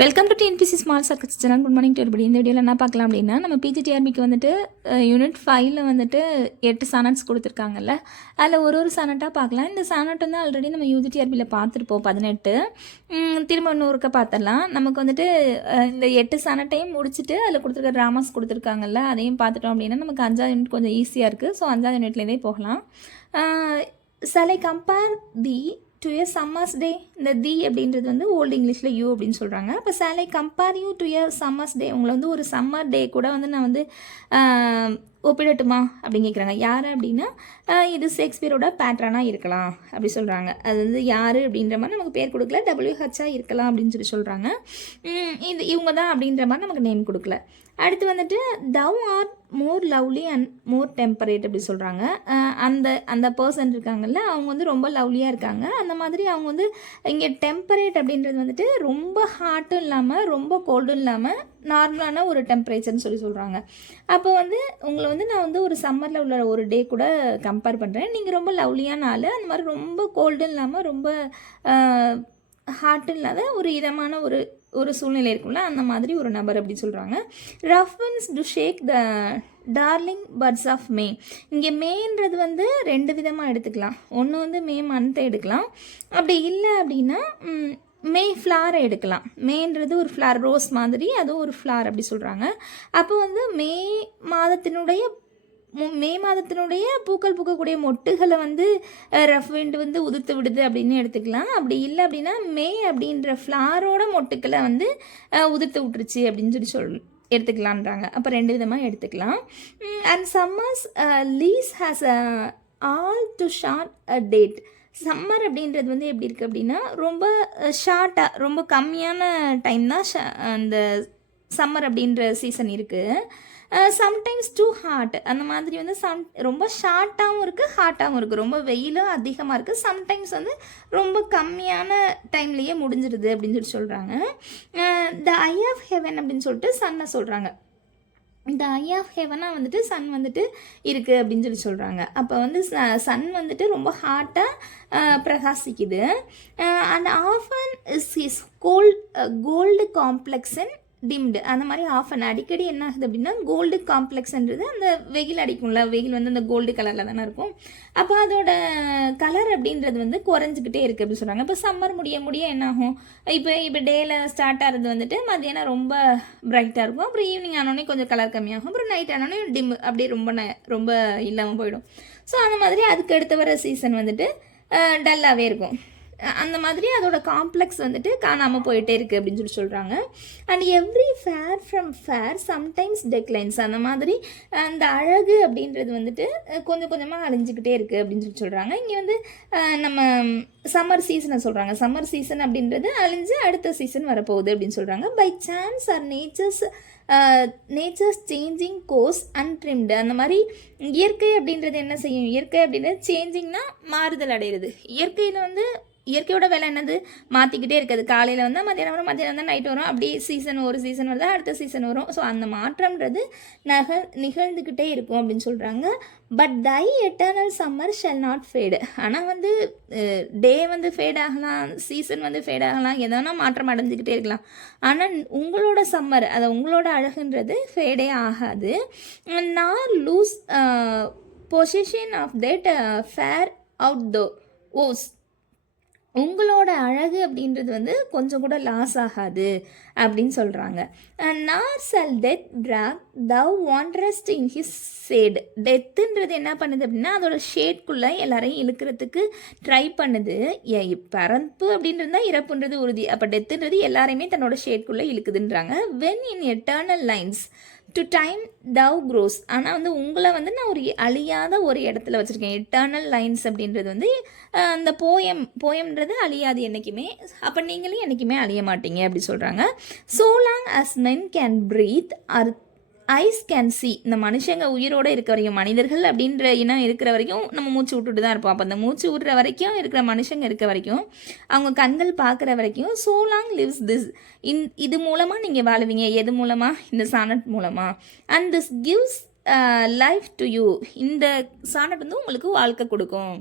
Welcome to TNPSC small circles channel. Good morning to everybody. இந்த வீடியோவில் என்ன பார்க்கலாம் அப்படின்னா, நம்ம பிஜிடிஆர்பிக்கு வந்துட்டு யூனிட் 5ல் வந்துட்டு 8 சானட்ஸ் கொடுத்துருக்காங்கல்ல, அதில் ஒரு சானட்டாக பார்க்கலாம். இந்த சானட் வந்து ஆல்ரெடி நம்ம யூஜிடிஆர்பியில் பார்த்துருப்போம் 18. திரும்ப இன்னொருக்க பார்த்துடலாம். நமக்கு வந்துட்டு இந்த 8 சானட்டையும் முடிச்சுட்டு அதில் கொடுத்துருக்க ட்ராமாஸ் கொடுத்துருக்காங்கல்ல, அதையும் பார்த்துட்டோம் அப்படின்னா நமக்கு 5வது யூனிட் கொஞ்சம் ஈஸியாக இருக்குது. ஸோ 5வது யூனிட்லேருந்தே போகலாம். shall I compare the to a summer's day? இந்த தி அப்படின்றது வந்து ஓல்டு இங்கிலீஷில் யூ அப்படின்னு சொல்கிறாங்க. அப்போ shall I compare you to a summer's day, உங்களை வந்து ஒரு சம்மர் டே கூட வந்து நான் வந்து ஒப்பிடட்டுமா அப்படின்னு கேட்குறாங்க. யார் அப்படின்னா இது ஷேக்ஸ்பியரோட பேட்ரனாக இருக்கலாம் அப்படி சொல்கிறாங்க. அது வந்து யார் அப்படின்ற மாதிரி நமக்கு பேர் கொடுக்கல, WHஆ இருக்கலாம் அப்படின்னு சொல்கிறாங்க. இவங்க தான் அப்படின்ற மாதிரி நமக்கு நேம் கொடுக்கல. அடுத்து வந்துட்டு thou art more lovely and more temperate அப்படி சொல்கிறாங்க. அந்த பர்சன் இருக்காங்கல்ல, அவங்க வந்து ரொம்ப லவ்லியாக இருக்காங்க. அந்த மாதிரி அவங்க வந்து இங்கே டெம்பரேட் அப்படின்றது வந்துட்டு ரொம்ப ஹாட்டும் இல்லாமல் ரொம்ப கோல்டும் இல்லாமல் நார்மலான ஒரு டெம்பரேச்சர்னு சொல்கிறாங்க. அப்போ வந்து உங்களை வந்து நான் வந்து ஒரு சம்மரில் உள்ள ஒரு டே கூட கம்பேர் பண்ணுறேன். நீங்கள் ரொம்ப லவ்லியான ஆள், அந்த மாதிரி ரொம்ப கோல்டும் இல்லாமல் ரொம்ப ஹாட்டும் இல்லாத ஒரு இதமான ஒரு சூழ்நிலை இருக்கும்ல, அந்த மாதிரி ஒரு நபர் அப்படி சொல்கிறாங்க. Rough winds do shake the darling buds of May. இங்கே மேன்றது வந்து 2 விதமாக எடுத்துக்கலாம். ஒன்று வந்து மே மந்த்தை எடுக்கலாம், அப்படி இல்லை அப்படின்னா மே ஃப்ளாரை எடுக்கலாம். மேன்றது ஒரு ஃப்ளார், ரோஸ் மாதிரி, அதுவும் ஒரு ஃப்ளார் அப்படி சொல்கிறாங்க. அப்போ வந்து மே மாதத்தினுடைய பூக்கள் பூக்கக்கூடிய மொட்டுகளை வந்து ரஃப் விண்ட் வந்து உதிர்த்து விடுது அப்படின்னு எடுத்துக்கலாம். அப்படி இல்லை அப்படின்னா மே அப்படின்ற ஃப்ளாரோட மொட்டுக்களை வந்து உதிர்த்து விட்டுருச்சு அப்படின்னு எடுத்துக்கலான்றாங்க. அப்போ 2 விதமாக எடுத்துக்கலாம். And summer's lease has all too short a date. Summer அப்படின்றது வந்து எப்படி இருக்குது அப்படின்னா ரொம்ப ஷார்ட்டாக, ரொம்ப கம்மியான டைம் தான் அந்த சம்மர் அப்படின்ற சீசன் இருக்குது. சம்டைம்ஸ் டூ ஹாட், அந்த மாதிரி வந்து ரொம்ப ஷார்ட்டாகவும் இருக்குது, ஹாட்டாகவும் இருக்குது. ரொம்ப வெயிலும் அதிகமாக இருக்குது. சம்டைம்ஸ் வந்து ரொம்ப கம்மியான டைம்லேயே முடிஞ்சிடுது அப்படின்னு சொல்கிறாங்க. த ஐ ஆஃப் ஹெவன் அப்படின்னு சொல்லிட்டு சன்னை சொல்கிறாங்க. இந்த ஐ ஆஃப் ஹெவனாக வந்துட்டு சன் வந்துட்டு இருக்குது அப்படின்னு சொல்கிறாங்க. அப்போ வந்து சன் வந்துட்டு ரொம்ப ஹாட்டாக பிரகாசிக்குது. And often is his gold complexion dimmed. அந்த மாதிரி ஆஃபன் அடிக்கடி என்ன ஆகுது அப்படின்னா கோல்டு காம்ப்ளெக்ஸ்ன்றது அந்த வெயில் அடிக்கும்ல, வெயில் வந்து அந்த கோல்டு கலரில் தானே இருக்கும். அப்போ அதோட கலர் அப்படின்றது வந்து குறைஞ்சிக்கிட்டே இருக்குது அப்படின்னு சொல்கிறாங்க. இப்போ சம்மர் முடிய என்ன ஆகும், இப்போ டேயில் ஸ்டார்ட் ஆகிறது வந்துட்டு மத்தியானம் ரொம்ப பிரைட்டாக இருக்கும், அப்புறம் ஈவினிங் ஆனோடனே கொஞ்சம் கலர் கம்மியாகும், அப்புறம் நைட் ஆனோடனே டிம் அப்படியே ரொம்ப இல்லாமல் போயிடும். ஸோ அந்த மாதிரி அதுக்கு அடுத்து வர சீசன் வந்துட்டு டல்லாகவே இருக்கும். அந்த மாதிரி அதோட காம்ப்ளெக்ஸ் வந்துட்டு காணாமல் போயிட்டே இருக்குது அப்படின்னு சொல்கிறாங்க. And every fair from fair sometimes declines. அந்த மாதிரி அந்த அழகு அப்படின்றது வந்துட்டு கொஞ்சம் கொஞ்சமாக அழிஞ்சிக்கிட்டே இருக்குது அப்படின்னு சொல்கிறாங்க. இங்கே வந்து நம்ம சம்மர் சீசனை சொல்கிறாங்க. சம்மர் சீசன் அப்படின்றது அழிஞ்சு அடுத்த சீசன் வரப்போகுது அப்படின்னு சொல்கிறாங்க. By chance or nature's changing course untrimmed. அந்த மாதிரி இயற்கை அப்படின்றது என்ன செய்யும், இயற்கை அப்படின்றது சேஞ்சிங்னா மாறுதல் அடைகிறது. இயற்கையோட வேலை என்னது, மாற்றிக்கிட்டே இருக்குது. காலையில் வந்தால் மத்தியானம் வரும், மத்தியானம் வந்தால் நைட் வரும், அப்படி ஒரு சீசன் வருது, அடுத்த சீசன் வரும். ஸோ அந்த மாற்றம்ன்றது நிகழ்ந்துக்கிட்டே இருக்கும் அப்படின்னு சொல்கிறாங்க. But thy eternal summer shall not fade. ஆனால் வந்து டே வந்து ஃபேட் ஆகலாம், சீசன் வந்து ஃபேட் ஆகலாம், எதனா மாற்றம் அடைஞ்சிக்கிட்டே இருக்கலாம். ஆனால் உங்களோட சம்மர், அதை உங்களோட அழகுன்றது ஃபேடே ஆகாது. Nor lose possession of that fair thou the owest. உங்களோட அழகு அப்படின்றது வந்து கொஞ்சம் கூட லாஸ் ஆகாது அப்படின்னு சொல்கிறாங்க. Nor shall death brag thou wanderest in his shade. டெத்துன்றது என்ன பண்ணுது அப்படின்னா அதோட ஷேட்குள்ளே எல்லாரையும் இழுக்கிறதுக்கு ட்ரை பண்ணுது. பரப்பு அப்படின்றது தான் இறப்புன்றது உறுதி. அப்போ டெத்துன்றது எல்லாரையுமே தன்னோட ஷேட்குள்ளே இழுக்குதுன்றாங்க. When in eternal lines to time thou grows. ஆனால் வந்து உங்களை வந்து நான் ஒரு அழியாத ஒரு இடத்துல வச்சுருக்கேன். எட்டர்னல் லைன்ஸ் அப்படின்றது வந்து அந்த போயம்ன்றது அழியாது என்றைக்குமே. அப்போ நீங்களும் என்றைக்குமே அழிய மாட்டீங்க அப்படி சொல்கிறாங்க. So long as men can breathe, our eyes can see. இந்த மனுஷங்க உயிரோடு இருக்க வரைக்கும், மனிதர்கள் அப்படின்ற இனம் இருக்கிற வரைக்கும் நம்ம மூச்சு விட்டுட்டு தான் இருப்போம். அப்போ அந்த மூச்சு விடுற வரைக்கும் இருக்கிற மனுஷங்க இருக்க வரைக்கும், அவங்க கண்கள் பார்க்குற வரைக்கும் so long lives this. இது மூலமாக நீங்கள் வாழுவீங்க. எது மூலமாக? இந்த சானட் மூலமாக. And this gives life to you. இந்த சானட் வந்து உங்களுக்கு வாழ்க்கை கொடுக்கும்.